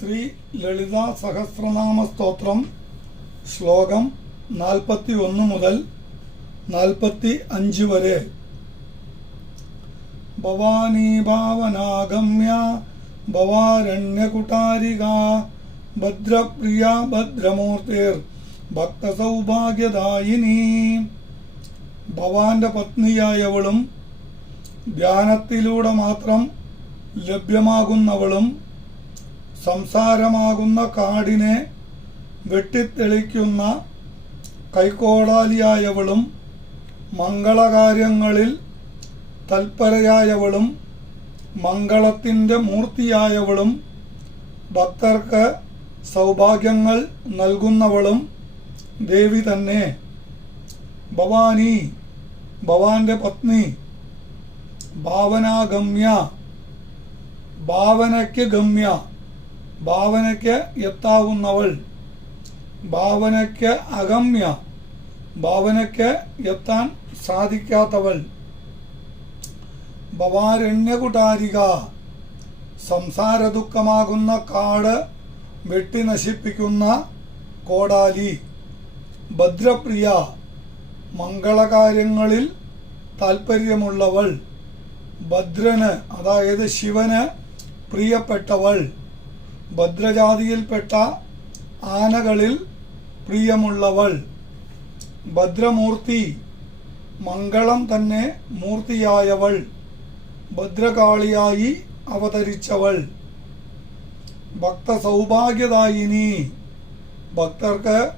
ശ്രീ ലളിത സഹസ്രനാമ സ്തോത്രം ശ്ലോകം നാൽപ്പത്തി ഒന്ന് മുതൽ നാൽപ്പത്തി അഞ്ച് വരെ. ഭവാനി ഭാവനാഗമ്യ ഭവാരണ്യകുട്ടാരിക ഭദ്രപ്രിയ ഭദ്രമൂർത്തിർ ഭക്തസൗഭാഗ്യദായിനി. ഭവാന്റെ പത്നിയായവളും ധ്യാനത്തിലൂടെ മാത്രം ലഭ്യമാകുന്നവളും സംസാരമാകുന്ന കാടിനെ വെട്ടിത്തെളിക്കുന്ന കൈക്കോടാലിയായവളും മംഗളകാര്യങ്ങളിൽ തൽപരയായവളും മംഗളത്തിന്റെ മൂർത്തിയായവളും ഭക്തർക്ക് സൗഭാഗ്യങ്ങൾ നൽകുന്നവളും ദേവി തന്നെ. ഭവാനി ഭവാന്റെ പത്നി ഭാവനാഗമ്യ ഭാവനയ്ക്ക് ഗമ്യ. ഭാവനയ്ക്ക് എത്താവുന്നവൾ. ഭാവനയ്ക്ക് അഗമ്യ. ഭാവനയ്ക്ക് എത്താൻ സാധിക്കാത്തവൾ. ഭവാരണ്യകുടാരിക. സംസാര ദുഃഖമാകുന്ന കാട് വെട്ടി നശിപ്പിക്കുന്ന കോടാലി. ഭദ്രപ്രിയ. മംഗളകാര്യങ്ങളിൽ താൽപ്പര്യമുള്ളവൾ ഭദ്രന് അതായത് ശിവന് പ്രിയപ്പെട്ടവൾ. ഭദ്രജാതിയിൽപ്പെട്ട ആനകളിൽ പ്രിയമുള്ളവൾ. ഭദ്രമൂർത്തി മംഗളം തന്നെ മൂർത്തിയായവൾ. ഭദ്രകാളിയായി അവതരിച്ചവൾ. ഭക്തസൗഭാഗ്യദായിനി. ഭക്തർക്ക്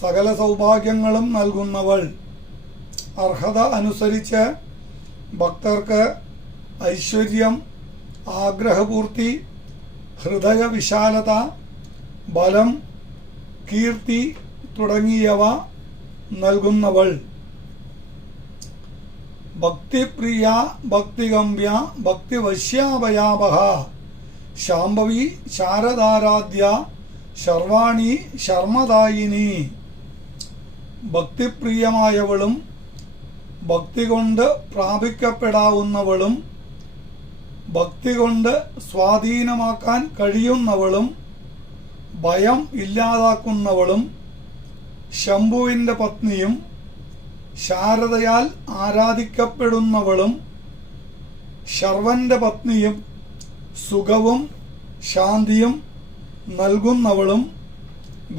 സകല സൗഭാഗ്യങ്ങളും നൽകുന്നവൾ. അർഹത അനുസരിച്ച് ഭക്തർക്ക് ഐശ്വര്യം ആഗ്രഹപൂർത്തി ഹൃദയ വിശാലത ബലം കീർത്തി തുടങ്ങിയവ നൽകുന്നവൾ. ഭക്തിപ്രിയ ഭക്തിഗമ്യ ഭക്തിവശ്യാപയാപഹ ശാംഭവി ശാരദാരാധ്യ ശർവാണി ശർമ്മദായിനി. ഭക്തിപ്രിയമായവളും ഭക്തി കൊണ്ട് പ്രാപിക്കപ്പെടാവുന്നവളും ഭക്തി കൊണ്ട് സ്വാധീനമാക്കാൻ കഴിയുന്നവളും ഭയം ഇല്ലാതാക്കുന്നവളും ശംഭുവിന്റെ പത്നിയും ശാരദയാൽ ആരാധിക്കപ്പെടുന്നവളും ശർവന്റെ പത്നിയും സുഖവും ശാന്തിയും നൽകുന്നവളും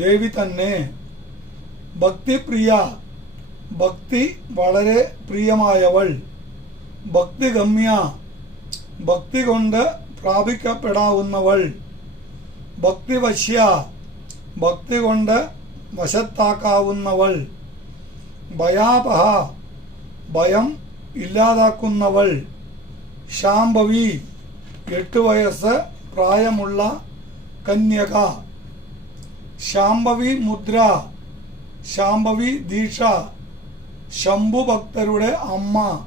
ദേവി തന്നെ. ഭക്തിപ്രിയ ഭക്തി വളരെ പ്രിയമായവൾ. ഭക്തിഗമ്യ ഭക്തി കൊണ്ട് പ്രാപിക്കപ്പെടാവുന്നവൾ. ഭക്തിവശ്യ ഭക്തി കൊണ്ട് വശത്താക്കാവുന്നവൾ. ഭയാപഹ ഭയം ഇല്ലാതാക്കുന്നവൾ. ശാംഭവി എട്ട് വയസ്സ് പ്രായമുള്ള കന്യക. ശാംഭവി മുദ്ര ശാംഭവി ദീക്ഷ. ശംഭു ഭക്തരുടെ അമ്മ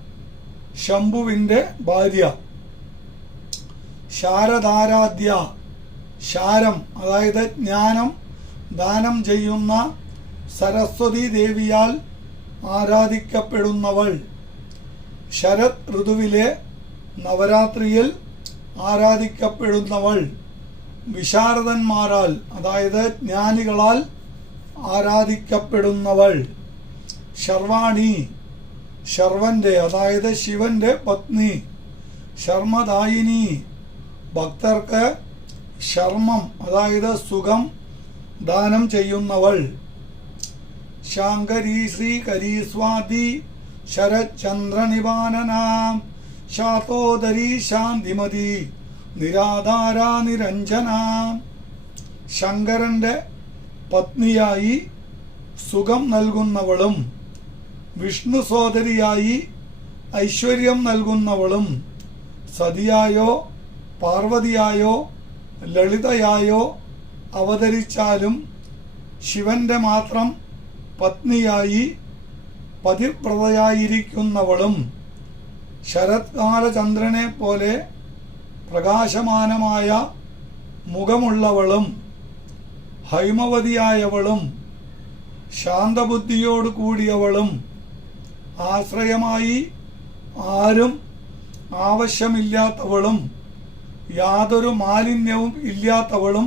ശംഭുവിന്റെ ഭാര്യ. ശാരദാരാധ്യ. ശാരം അതായത് ജ്ഞാനം ദാനം ചെയ്യുന്ന സരസ്വതി ദേവിയാൽ ആരാധിക്കപ്പെടുന്നവൾ. ശരത് ഋതുവിലെ നവരാത്രിയിൽ ആരാധിക്കപ്പെടുന്നവൾ. വിശാരദന്മാരാൽ അതായത് ജ്ഞാനികളാൽ ആരാധിക്കപ്പെടുന്നവൾ. ശർവാണി ശർവന്റെ അതായത് ശിവന്റെ പത്നി. ശർമ്മദായിനി ഭക്തർക്ക് ശർമ്മം അതായത് സുഖം ദാനം ചെയ്യുന്നവൾ. ശാങ്കരീ ശ്രീ കരീസ്വാതി ശരചന്ദ്രനിവാനനാം ശാതോദരീ ശാന്തിമതി നിരാധാര നിരഞ്ജന. ശങ്കരന്റെ പത്നിയായി സുഖം നൽകുന്നവളും വിഷ്ണു സോദരിയായി ഐശ്വര്യം നൽകുന്നവളും സതിയായോ പാർവതിയായോ ലളിതയായോ അവതരിച്ചാലും ശിവന്റെ മാത്രം പത്നിയായി പതിവ്രതയായിരിക്കുന്നവളും ശരത്കാലചന്ദ്രനെ പോലെ പ്രകാശമാനമായ മുഖമുള്ളവളും ഹൈമവതിയായവളും ശാന്തബുദ്ധിയോട് കൂടിയവളും ആശ്രയമായി ആരും ആവശ്യമില്ലാത്തവളും യാതൊരു മാലിന്യവും ഇല്ലാത്തവളും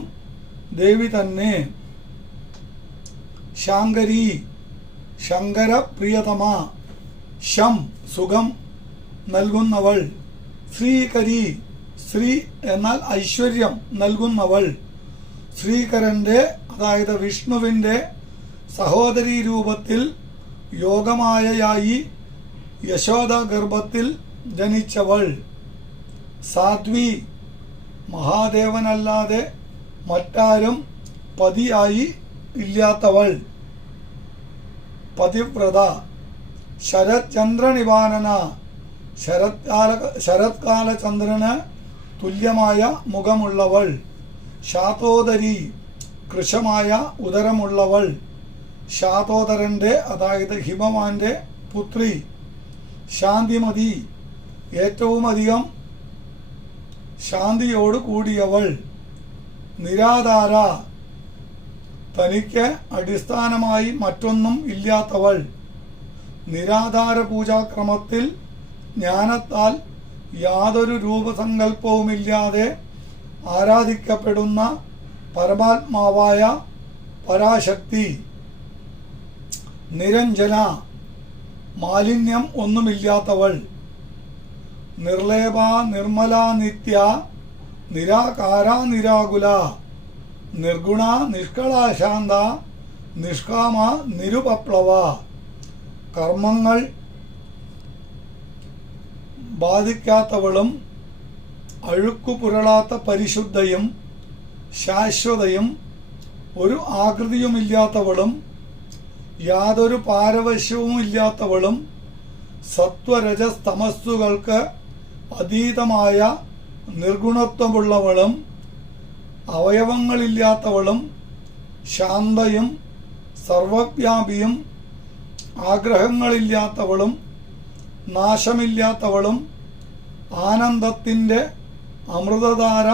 ദേവി തന്നെ. ശാങ്കരി ശങ്കര പ്രിയതമ ശം സുഖം നൽകുന്നവൾ. ശ്രീകരി ശ്രീ എന്നാൽ ഐശ്വര്യം നൽകുന്നവൾ. ശ്രീകരന്റെ അതായത് വിഷ്ണുവിന്റെ സഹോദരി രൂപത്തിൽ യോഗമായയായി യശോദ ഗർഭത്തിൽ ജനിച്ചവൾ. സാധ്വി മഹാദേവനല്ലാതെ മറ്റാരും പതിയായി ഇല്ലാത്തവൾ. പതിവ്രത. ശരത്ചന്ദ്ര ശരത്കാല ശരത്കാല ചന്ദ്രന് തുല്യമായ മുഖമുള്ളവൾ. ശാതോദരി. കൃശമായ ഉദരമുള്ളവൾ. ശാതോദരന്റെ അതായത് ഹിമവാന്റെ പുത്രി. ശാന്തിമതി. ഏറ്റവും അധികം ശാന്തിയോട് കൂടിയവൾ നിരാധാര. തനിക്ക് അടിസ്ഥാനമായി മറ്റൊന്നും ഇല്ലാത്തവൾ. നിരാധാര പൂജാക്രമത്തിൽ ജ്ഞാനത്താൽ യാതൊരു രൂപസങ്കല്പവുമില്ലാതെ ആരാധിക്കപ്പെടുന്ന പരമാത്മാവായ പരാശക്തി. നിരഞ്ജന. മാലിന്യം ഒന്നുമില്ലാത്തവൾ. നിർലേപ നിർമ്മല നിത്യ നിരാകാര നിരാകുല നിർഗുണ നിഷ്കള ശാന്ത നിഷ്കാമ നിരുപപ്ലവ. കർമ്മങ്ങൾ ബാധിക്കാത്തവളും അഴുക്കു പുരളാത്ത പരിശുദ്ധയും ശാശ്വതയും ഒരു ആകൃതിയുമില്ലാത്തവളും യാതൊരു പാരവശ്യവും ഇല്ലാത്തവളും സത്വരജസ്തമസ്സുകൾക്ക് അതീതമായ നിർഗുണത്വമുള്ളവളും അവയവങ്ങളില്ലാത്തവളും ശാന്തയും സർവവ്യാപിയും ആഗ്രഹങ്ങളില്ലാത്തവളും നാശമില്ലാത്തവളും ആനന്ദത്തിന്റെ അമൃതധാര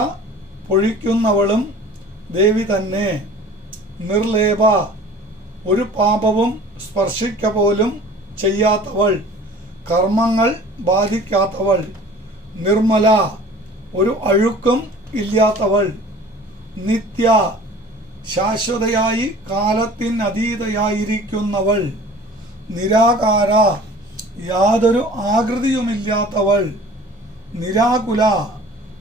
പൊഴിക്കുന്നവളും ദേവി തന്നെ. നിർലേപ. ഒരു പാപവും സ്പർശിക്ക പോലും ചെയ്യാത്തവൾ. കർമ്മങ്ങൾ ബാധിക്കാത്തവൾ. നിർമ്മല ഒരു അഴുക്കും ഇല്ലാത്തവൾ. നിത്യ ശാശ്വതയായി കാലത്തിനതീതയായിരിക്കുന്നവൾ. നിരാകാര യാതൊരു ആകൃതിയുമില്ലാത്തവൾ. നിരാകുല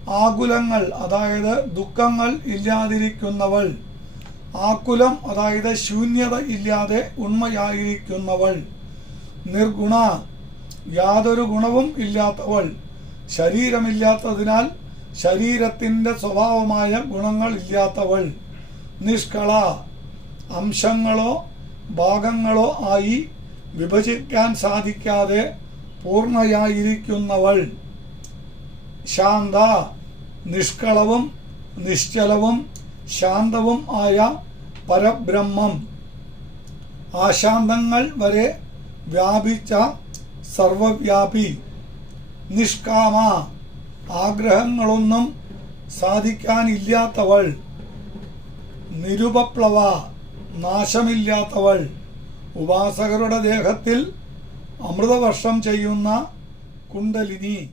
ആകുലങ്ങൾ അതായത് ദുഃഖങ്ങൾ ഇല്ലാതിരിക്കുന്നവൾ. ആകുലം അതായത് ശൂന്യത ഇല്ലാതെ ഉണ്മയായിരിക്കുന്നവൾ. നിർഗുണ യാതൊരു ഗുണവും ഇല്ലാത്തവൾ. ശരീരമില്ലാത്തതിനാൽ ശരീരത്തിന്റെ സ്വഭാവമായ ഗുണങ്ങൾ ഇല്ലാത്തവൾ നിഷ്കള അംശങ്ങളോ ഭാഗങ്ങളോ ആയി വിഭജിക്കാൻ സാധിക്കാതെ പൂർണയായിരിക്കുന്നവൾ. ശാന്ത നിഷ്കളവും നിശ്ചലവും ശാന്തവും ആയ പരബ്രഹ്മം. ആശാന്തങ്ങൾ വരെ വ്യാപിച്ച സർവവ്യാപി. നിഷ്കാമ. ആഗ്രഹങ്ങളൊന്നും സാധിക്കാനില്ലാത്തവൾ. നിരുപപ്ലവ നാശമില്ലാത്തവൾ. ഉപാസകരുടെ ദേഹത്തിൽ അമൃതവർഷം ചെയ്യുന്ന കുണ്ടലിനി